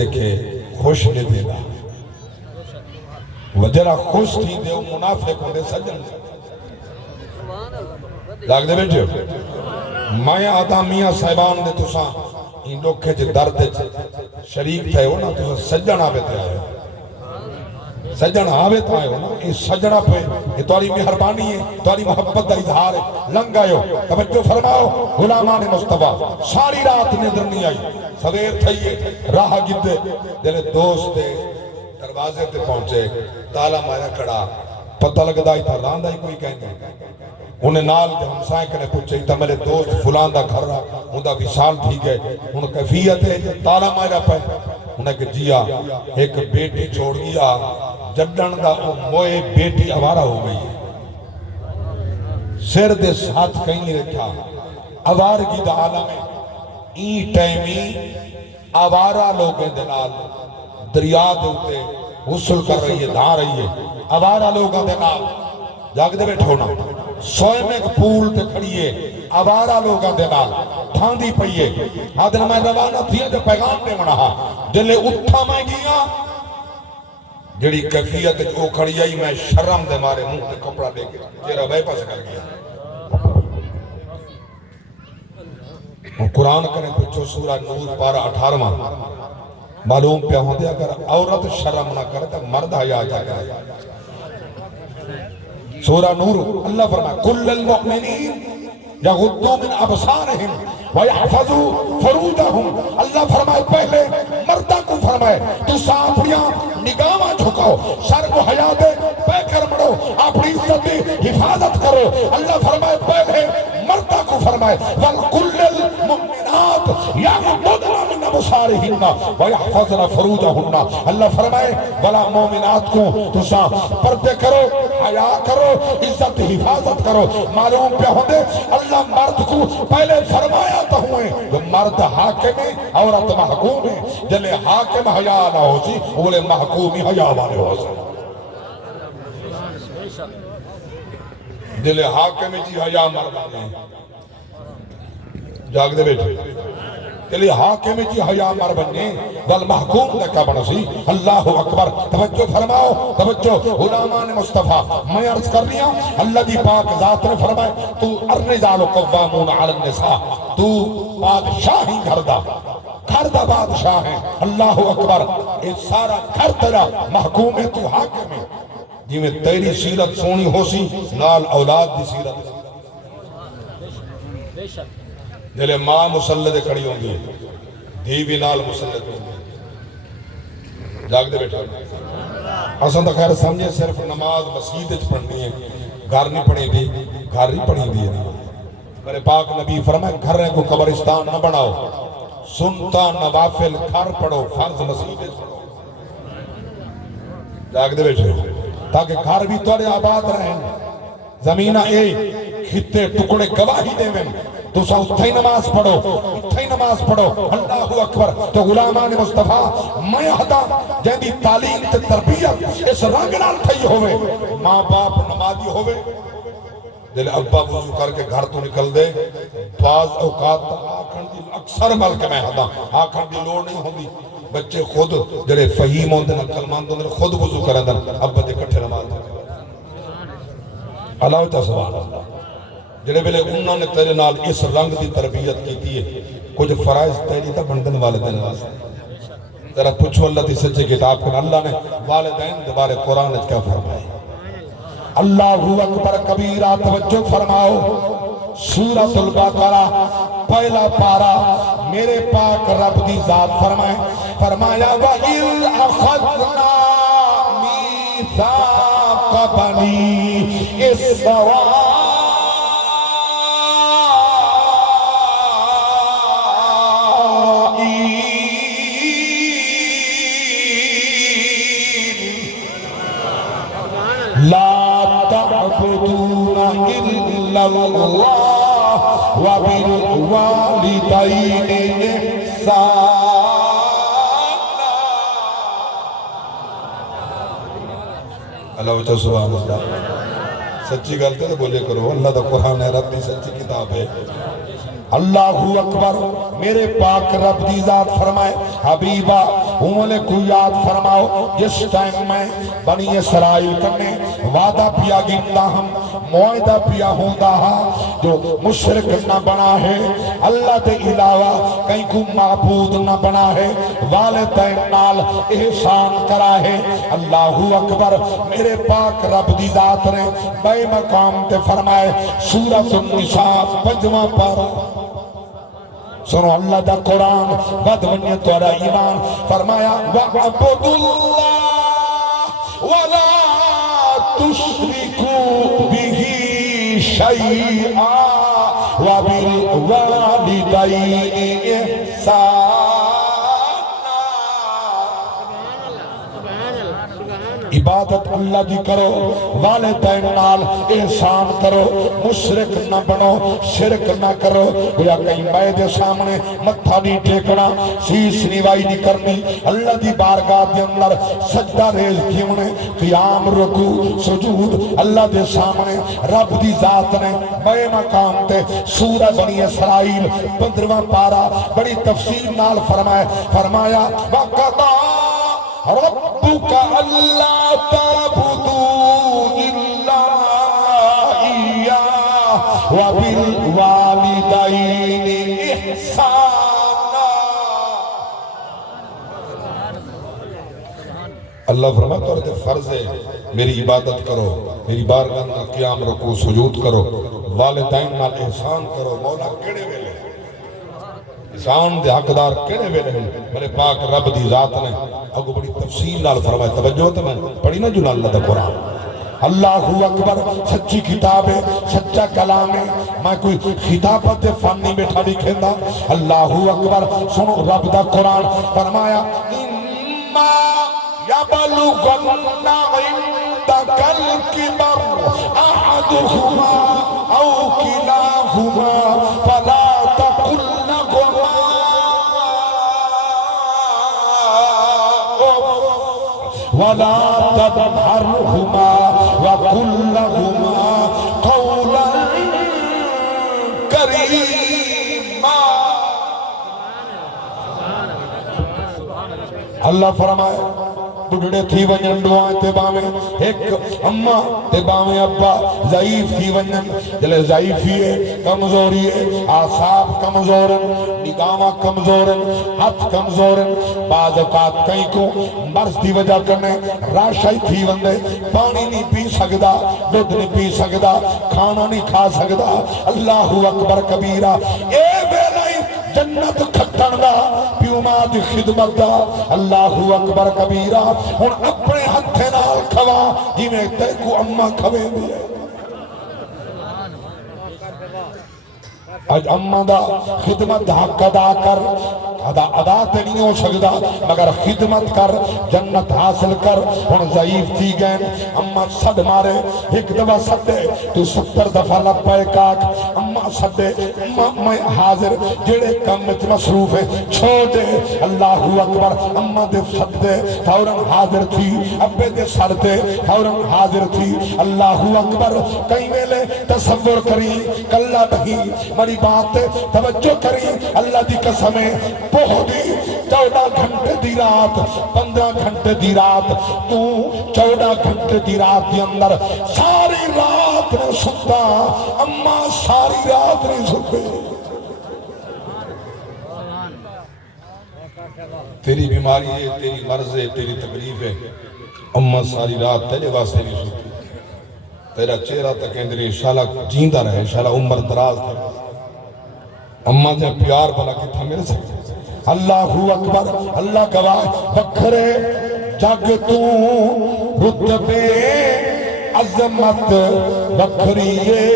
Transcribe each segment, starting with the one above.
دیکھے خوش نے دینا وجرہ خوش تھی دے وہ منافق ہوندے سجن لاگ دے بیٹھے میں آدھا میاں صاحبان دے تساں ان لوگ کے جو درد شریک تھے ہو نا تساں سجن آبے تھے آئے سجن آوے تھا ہو نا یہ سجنہ پہ یہ تواری مہربانی ہے تواری محبت دا اظہار ہے لنگ آئے ہو توجہ فرماؤ غلامان مصطفیٰ ساری رات ندر نہیں آئی سویر تھئیے راہ گدے جلے دوست دے دروازے تے پہنچے تالا مایا کھڑا پتہ لگ دائی تھا راندہ ہی کوئی کہیں انہیں نال جب ہمسائیں کنے پوچھے تا میرے دوست فلان دا گھر رہا ان دا وصال تھی گئے ان کیفیت ہے تالا مایا پہ انہیں کہ جیا ایک بیٹی چھوڑ گیا جڈن دا موئے بیٹی آوارہ ہو گئی سر دے ساتھ کہیں رکھا آوارگی دا عالم ہے این ٹائمی آوارہ لوگیں دنال دریا دوتے غسل کر رہی ہے دھا رہی ہے آوارہ لوگیں دنال جاگ دے بیٹھو نا سوئے میں ایک پول تے کھڑیے آوارہ لوگیں دنال تھاندی پئیے آدھر میں روانہ تھی جو پیغام نے منہا جلے اتھا میں گیا جڑی کیفیت او کھڑی آئی میں شرم دے مارے منہ تے کپڑا دے کے تیرا بے پاس کر گیا اور قرآن کریں پچھو سورہ نور پارہ 18 معلوم پہ ہوندے اگر عورت شرم نہ کرے تو مرد حیا جا کرے سورہ نور اللہ فرمائے کل المؤمنین یغضوا من ابصارہم وَيَحْفَظُوا فَرُوجَهُمْ اللہ فرمائے پہلے مردہ کو فرمائے تو ساپڑیاں نگاہ جھکاؤ شرم و حیا دے پہ کر مڑو اپنی عزت دی حفاظت کرو اللہ فرمائے پہلے مردہ کو فرمائے وَالْكُلِّ الْمُؤْمِنَاتِ يَغْضُضْنَ مِنْ أَبْصَارِهِنَّ وَيَحْفَظْنَ فُرُوجَهُنَّ اللہ فرمائے بلا مومنات کو تو پردے کرو حیا کرو عزت حفاظت کرو معلوم پہ ہوندے اللہ مرد کو پہلے فرمایا تو ہوئے مرد حاکم ہے عورت محکوم ہے جلے حاکم حیا نہ ہو سی بولے محکومی حیا والے ہو سی جلے حاکم جی حیا مردانے جاگ دے بیٹھے جلے حاکم جی حیا مر بننے بل محکوم دکا بنا سی اللہ اکبر توجہ فرماؤ توجہ غلامان مصطفیٰ میں عرض کر رہی ہوں اللہ دی پاک ذات نے فرمائے تو الرجال قوامون علی النساء تو بادشاہی گھردہ بادشاہ ہے اللہ اکبر ایک سارا گھر تیرا محکوم ہے تو حاکم ہے جی میں تیری سیرت سونی ہو سی نال اولاد دی سیرت جلے ماں مسلط کھڑی ہوں گی دیوی نال مسلط ہوں گی جاگ دے بیٹھا اصلا تو خیر سمجھے صرف نماز مسجد پڑھنی ہے گھر نہیں پڑھیں گی گھر نہیں پڑھیں گی میرے پاک نبی فرمائے گھر کو قبرستان نہ بناؤ سنتا نوافل گھر پڑھو فرض مسجد پڑھو جاگ دے بیٹھے تاکہ گھر بھی توڑے آباد رہیں زمینہ اے خطے ٹکڑے گواہی دے میں تو سا اتھائی نماز پڑھو اللہ اکبر تو غلامان مصطفیٰ میں حدا جہدی تعلیم تے تربیت اس رنگ نال تھئی ہوئے ماں باپ نمازی ہوئے دل ابا وضو کر کے گھر تو نکل دے بعض اوقات آکھن دی اکثر ملک میں حدا آکھن دی لوڑ نہیں ہوندی بچے خود جڑے فہیم ہوندے نقل ماند ہوندے خود وضو کرندن ابا دے کٹھے نماز اللہ تا سبحان اللہ جڑے بلے انہوں نے تیرے نال اس رنگ دی تربیت کی ہے کچھ فرائض تیری تا بندن والدین واسطے ذرا پوچھو اللہ دی سچے کتاب کر اللہ نے والدین دوبارے قرآن کیا فرمائے اللہ اکبر کبیرہ توجہ فرماؤ سورۃ البقرہ پہلا پارا میرے پاک رب دی ذات فرمائے فرمایا وَإِذْ أَخَذْنَا مِيثَاقَ بَنِي إِسْرَائِيلَ لا تعبدون إلا الله وبالوالدين إحسانا اللہ وچہ سبحان اللہ سچی گلتے تو بولے کرو اللہ دا قرآن ہے رب دی سچی کتاب ہے اللہ اکبر میرے پاک رب دی ذات فرمائے حبیبہ انہوں کو یاد فرماؤ جس ٹائم میں بنی اسرائیل کرنے وعدہ پیا گندا ہم معاہدہ پیا ہوندہ جو مشرک نہ بنا ہے اللہ دے علاوہ کہیں کو معبود نہ بنا ہے والدین نال احسان کرا ہے اللہ اکبر میرے پاک رب دی ذات نے بے مقام تے فرمائے سورۃ النساء 5واں پارہ سنو اللہ دا قرآن ود ونیہ تورا ایمان فرمایا وَعْبُدُ اللَّهِ وَلَا تُشْرِكُوا بِهِ شَيْئًا وَبِالْوَالِدَيْنِ إِحْسَانًا عبادت اللہ دی کرو والدین نال احسان کرو مشرک نہ بنو شرک نہ کرو گویا کہیں میں دے سامنے متھا نہیں ٹیکنا سیس نیوائی نہیں کرنی اللہ دی بارگاہ دے اندر سجدہ ریز کیونے قیام رکوع سجود اللہ دے سامنے رب دی ذات نے بے مقام تے سورہ بنی اسرائیل 15واں پارہ بڑی تفصیل نال فرمایا وَقَضَى ربك ألا تعبدوا إلا إياه وبالوالدين إحسانا اللہ فرماتا اور فرض ہے میری عبادت کرو میری بارگاہ میں قیام رکو سجود کرو والدین نال احسان کرو مولا کڑے ویلے احسان دے حقدار کہنے ویلے ہیں میرے پاک رب دی ذات نے اگو بڑی تفصیل نال فرمائے توجہ تو میں پڑھی نا جو اللہ دا قرآن اللہ اکبر سچی کتاب ہے سچا کلام ہے میں کوئی خطابت فن نہیں بیٹھا بھی کھیندا اللہ اکبر سنو رب دا قرآن فرمایا اِمَّا يَبَلُغَنَّ عِنْدَكَ الْكِبَرُ أَحَدُهُمَا أَوْ كِلَاهُمَا فَلَا تَقُلْ وَلَا تَنْهَرْهُمَا وَقُلْ لَهُمَا قَوْلًا كَرِيمًا اللہ فرمائے بڑھڑے تھی ونجن دعائیں تے باویں ایک اممہ تے باویں ابا ضعیف تھی ونجن جلے ضعیفی ہے کمزوری ہے آساب کمزورن نگاہ کمزورن ہاتھ کمزورن بعض اوقات کہیں کو مرض دی وجہ کرنے راشائی تھی وندے پانی نہیں پی سکدا دودھ نہیں پی سکدا کھانا نہیں کھا سکدا اللہ اکبر کبیرہ اے ویلائی جنت کھٹن دا پیو ماں دی خدمت دا اللہ اکبر کبیرہ ہن اپنے ہتھے نال کھوا جی میں تے کو اممہ کھوے دی ہے آج اممہ دا خدمت حق ادا کر ادا تے نہیں ہو سکدا مگر خدمت کر جنت حاصل کر ہن ضعیف تھی گئے اممہ صد مارے ایک دفعہ صدے تو 70 دفعہ لپائے کاک اممہ صدے میں حاضر جڑے کم میں مصروف ہے چھوڑ دے اللہ اکبر اممہ دے صدے فوراً حاضر تھی ابے دے سر دے فوراً حاضر تھی اللہ اکبر کئی ویلے تصور کری کلہ نہیں مری بات توجہ کری اللہ دی قسمیں پہنی 14 گھنٹے دی رات 15 گھنٹے دی رات تو 14 گھنٹے دی رات دی اندر ساری رات نے ستا اممہ ساری رات نے ستے تیری بیماری ہے تیری مرض ہے تیری تکلیف ہے اممہ ساری رات تیرے واسطے نہیں ستی تیرا چہرہ تک اندر انشاءاللہ جیندہ رہے انشاءاللہ عمر دراز تک اممہ جب پیار بلا کتھا میرے سے اللہ اکبر اللہ گواہ بکھرے جگ تو رتبے عظمت بکھریے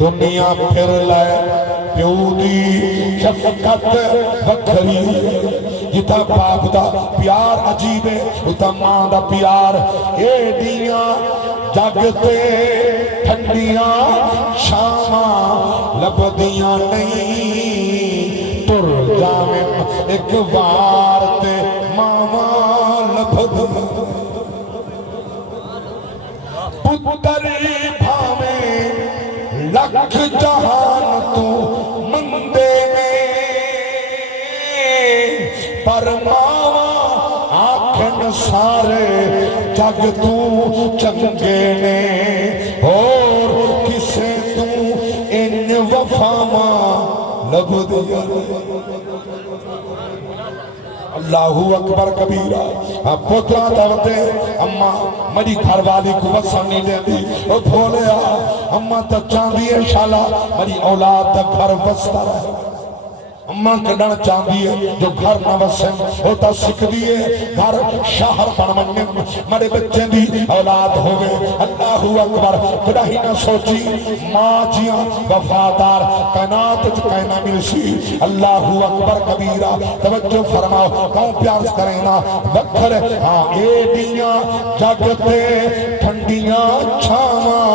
دنیا پھر لائے پیو دی شفقت بکھریے جتا باپ دا پیار عجیب ہے اتا ماں دا پیار ایڈیاں جگتے ٹھنڈیاں شاماں لبدیاں نہیں تر جامن ایک وارتے ماما لبدیاں پتری بھامیں لکھ جہان تو مندے میں پر ماواں آکھن سارے جگ تو چنگے نے اور کسے تو ان وفاواں لب دیا اللہ اکبر کبیرہ پوترا دردے اماں میری گھر والی کو وسن نہیں دے دی او بھولیا اماں تا چاندی ہے شالا میری اولاد تا گھر وستا رہے اماں کڈن چاندی ہے جو گھر نہ وسن ہوتا سکھ دیئے گھر شہر بنمنے میرے بچے دی اولاد ہوئے اللہ اکبر بڑا ہی نہ سوچی ماں جیاں وفادار کائنات کائنہ ملسی اللہ اکبر کبیرہ توجہ فرماؤ کون پیار کریں نا وکھر ہاں ایڈیاں جگتے ٹھنڈیاں چھاواں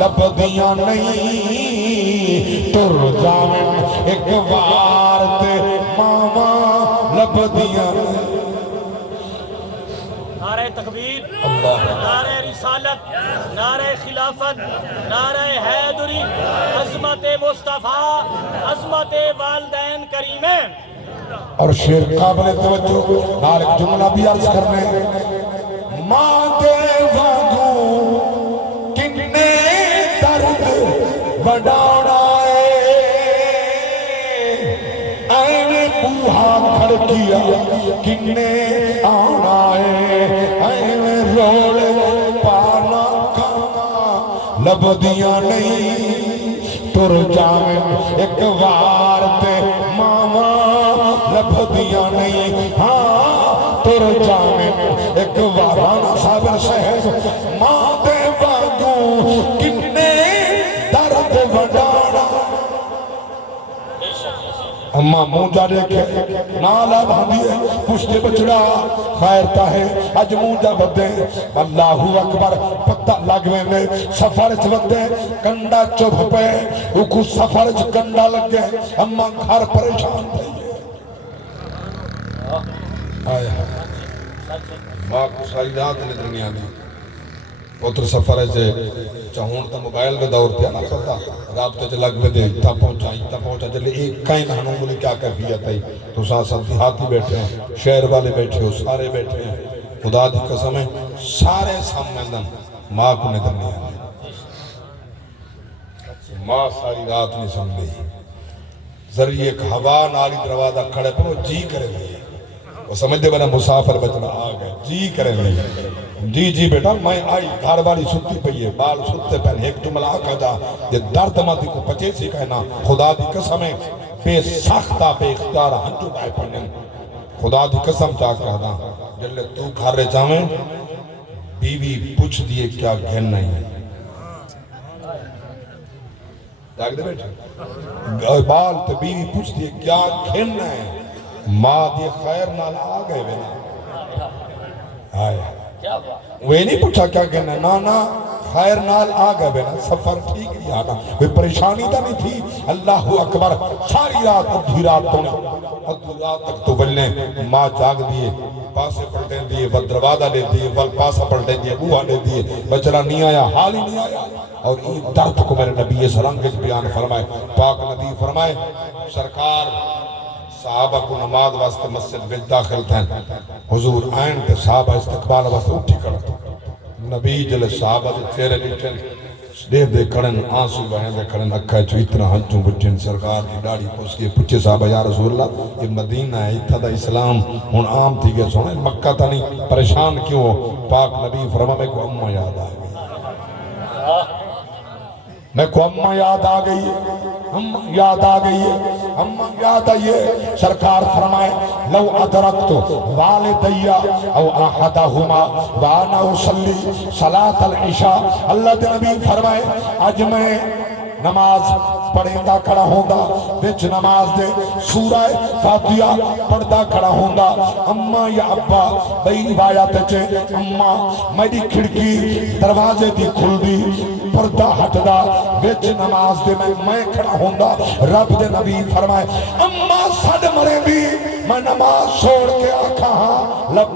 لبدیاں نہیں تر جامن ایک وارتے ماما لبدیاں نعرہ تکبیر، نعرہ رسالت، نعرہ خلافت، نعرہ حیدری، عظمت مصطفیٰ، عظمت والدین کریمین. اور شیر قابل توجہ نال ایک جملہ بھی عرض کرنے ماں دے واگوں کنے درد وڈانا ایویں بوہا کھڑکیا کنے آنا ایویں رول پانا کانا لبدیاں نہیں تر جامن ایک وارتے ماما لبدیاں نہیں ہاں تر جامن ایک وارانا صابر صاحب ماں دے واگوں کنے درد وڈانا اماں مونجا دیکھے نالا باندھیے پشتے بچڑا خیرتا ہے اج مونجا بدے اللہ اکبر پتہ لگوے میں سفرچ بدے کنڈا چوب پہ اکو سفرچ کنڈا لگے اماں گھر پریشان تھے آیا ماں کو ساری رات نے دنیا دی پوتر سفر ہے چاہون تا موبائل میں دور تھیا نہ کرتا رابطے چھ لگ دے تا پہنچا جلے ایک کائن ہنوں ملے کیا کیفیت ہے تو ساتھ ہاتھی بیٹھے ہیں شہر والے بیٹھے ہو سارے بیٹھے ہیں خدا دی قسم ہے سارے سامنے دن ماں کو ندر نہیں آنے ماں ساری رات نہیں سن گئی ذریعے ایک ہوا نالی دروازہ کھڑے پر وہ جی کرے گئی وہ سمجھتے بنا مسافر بچنا آگئے جی کرے گئی جی جی بیٹا میں آئی گھر والی ستی پئی ہے بال ستے پہنے ایک جملہ آقا دا یہ درد ماتی کو پچے سی کہنا خدا دی قسم ہے بے سختہ بے اختیار ہنجو بائے پڑھنے خدا دی قسم چاہ کہنا جلے تو گھر رہ جاویں بیوی پوچھ دیئے کیا گھن نہیں ہے جاگ دے بیٹھے بال تے بیوی پوچھ دیئے کیا گھن نہیں ہے ماں دی خیر نال آگئے بینا آیا وہ نہیں پوچھا کیا کہنا نانا خیر نال آگئے بینا سفر ٹھیک ہی آنا وہ پریشانی تا نہیں تھی اللہ اکبر ساری رات ادھی رات تک تو بلنے ماں جاگ دیئے پاسے پلٹیں دیئے ود دروازہ لے دیئے ول پاسا پلٹیں دیئے بوہا لے دیئے بچرہ نہیں آیا حال ہی نہیں آیا اور این درد کو میرے نبی سرنگج بیان فرمائے پاک نبی فرمائے سرکار صحابہ کو نماز واسطے مسجد وچ داخل تھے حضور آئین تے صحابہ استقبال واسطے اٹھی کھڑا نبی جلے صحابہ دے چہرے لٹھن دیو دے کھڑن آنسو بہن دے کھڑن اکھا چو اتنا ہنچوں بچن سرکار کی ڈاڑی پوس کے پچھے صحابہ یا رسول اللہ یہ مدینہ ہے اتھا دا اسلام ہون عام تھی گئے سونے مکہ تا نہیں پریشان کیوں پاک نبی فرما میں کو اممہ یاد آ گئی میں کو اممہ یاد آ گئی اممہ یاد آ گئی اممہ یاد آئیے سرکار فرمائے لو ادرکتو والدیا او احدہما وانا اصلی صلاة العشاء اللہ دے نبی فرمائے اج میں نماز پڑھیں دا کھڑا ہوندا بچ نماز دے سورہ فاتحہ پڑھدا کھڑا ہوندا اماں یا ابا بئی روایت چے اماں میری کھڑکی دروازے دی کھل دی پردہ ہٹ دا بچ نماز دے میں کھڑا ہوندا رب دے نبی فرمائے اماں سڈ مرے بھی میں نماز چھوڑ کے آکھا ہاں لب